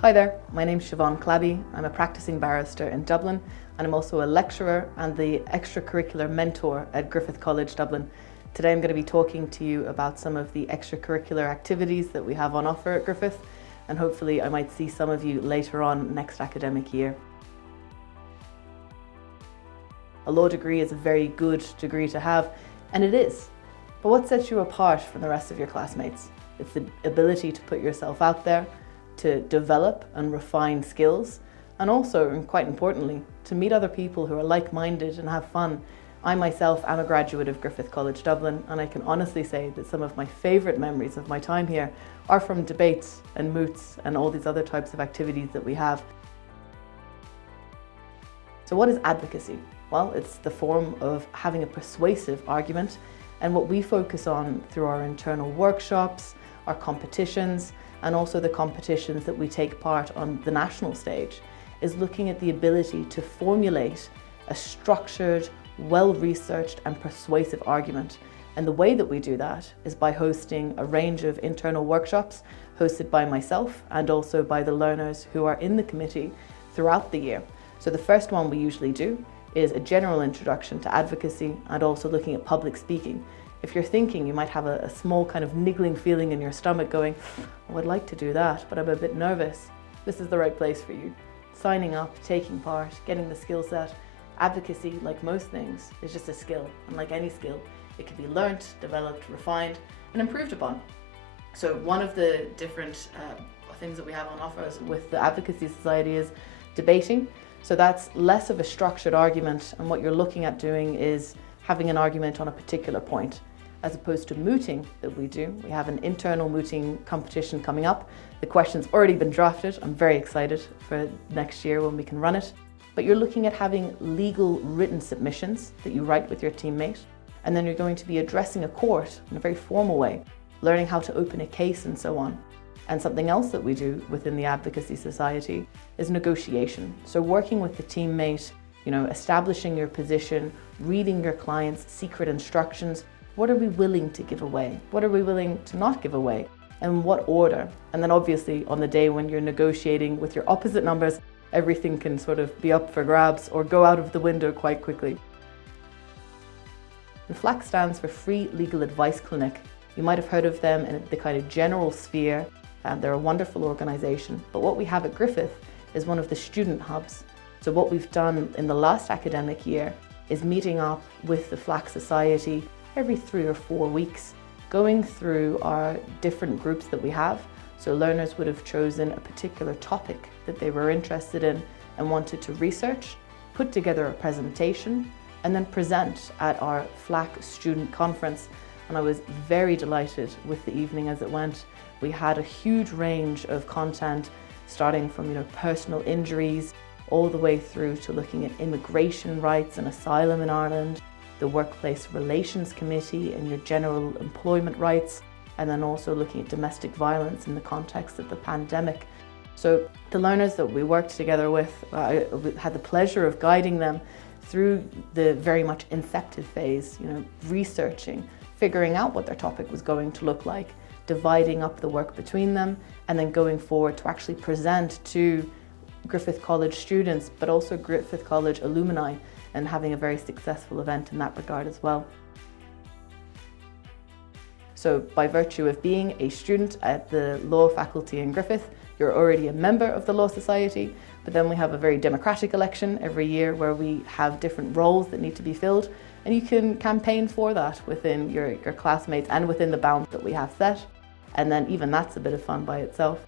Hi there, my name's Siobhan Clabby. I'm a practicing barrister in Dublin and I'm also a lecturer and the extracurricular mentor at Griffith College, Dublin. Today I'm going to be talking to you about some of the extracurricular activities that we have on offer at Griffith, and hopefully I might see some of you later on next academic year. A law degree is a very good degree to have, and it is. But what sets you apart from the rest of your classmates? It's the ability to put yourself out there, to develop and refine skills, and also, and quite importantly, to meet other people who are like-minded and have fun. I myself am a graduate of Griffith College Dublin, and I can honestly say that some of my favourite memories of my time here are from debates and moots and all these other types of activities that we have. So what is advocacy? Well, it's the form of having a persuasive argument, and what we focus on through our internal workshops, our competitions, and also the competitions that we take part on the national stage, is looking at the ability to formulate a structured, well-researched and persuasive argument. And the way that we do that is by hosting a range of internal workshops hosted by myself and also by the learners who are in the committee throughout the year. So the first one we usually do is a general introduction to advocacy and also looking at public speaking. If you're thinking you might have a small kind of niggling feeling in your stomach going, I would like to do that, but I'm a bit nervous, this is the right place for you. Signing up, taking part, getting the skill set. Advocacy, like most things, is just a skill, and like any skill, it can be learnt, developed, refined, and improved upon. So one of the different things that we have on offer with the Advocacy Society is debating. So that's less of a structured argument, and what you're looking at doing is having an argument on a particular point. As opposed to mooting that we do, we have an internal mooting competition coming up. The question's already been drafted. I'm very excited for next year when we can run it. But you're looking at having legal written submissions that you write with your teammate, and then you're going to be addressing a court in a very formal way, learning how to open a case and so on. And something else that we do within the Advocacy Society is negotiation. So working with the teammate, establishing your position, reading your client's secret instructions. What are we willing to give away? What are we willing to not give away? And what order? And then obviously on the day when you're negotiating with your opposite numbers, everything can sort of be up for grabs or go out of the window quite quickly. And FLAC stands for Free Legal Advice Clinic. You might have heard of them in the kind of general sphere, and they're a wonderful organisation. But what we have at Griffith is one of the student hubs. So what we've done in the last academic year is meeting up with the FLAC Society every 3 or 4 weeks, going through our different groups that we have. So learners would have chosen a particular topic that they were interested in and wanted to research, put together a presentation, and then present at our FLAC student conference. And I was very delighted with the evening as it went. We had a huge range of content, starting from personal injuries, all the way through to looking at immigration rights and asylum in Ireland, the Workplace Relations Committee and your general employment rights, and then also looking at domestic violence in the context of the pandemic. So the learners that we worked together with, I had the pleasure of guiding them through the very much incepted phase, researching, figuring out what their topic was going to look like, dividing up the work between them, and then going forward to actually present to Griffith College students, but also Griffith College alumni, and having a very successful event in that regard as well. So by virtue of being a student at the law faculty in Griffith, you're already a member of the Law Society, but then we have a very democratic election every year where we have different roles that need to be filled, and you can campaign for that within your classmates and within the bounds that we have set. And then even that's a bit of fun by itself.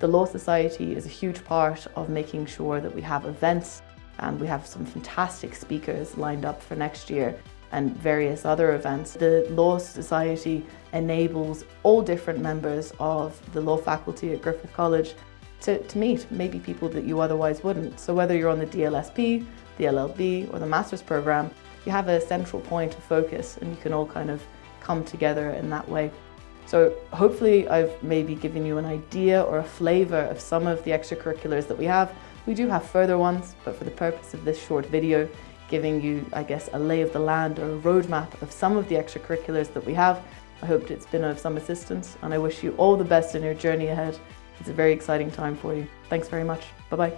The Law Society is a huge part of making sure that we have events, and we have some fantastic speakers lined up for next year and various other events. The Law Society enables all different members of the law faculty at Griffith College to meet maybe people that you otherwise wouldn't. So whether you're on the DLSP, the LLB or the Master's Programme, you have a central point of focus and you can all kind of come together in that way. So hopefully I've maybe given you an idea or a flavour of some of the extracurriculars that we have. We do have further ones, but for the purpose of this short video, giving you, I guess, a lay of the land or a roadmap of some of the extracurriculars that we have, I hope it's been of some assistance, and I wish you all the best in your journey ahead. It's a very exciting time for you. Thanks very much. Bye-bye.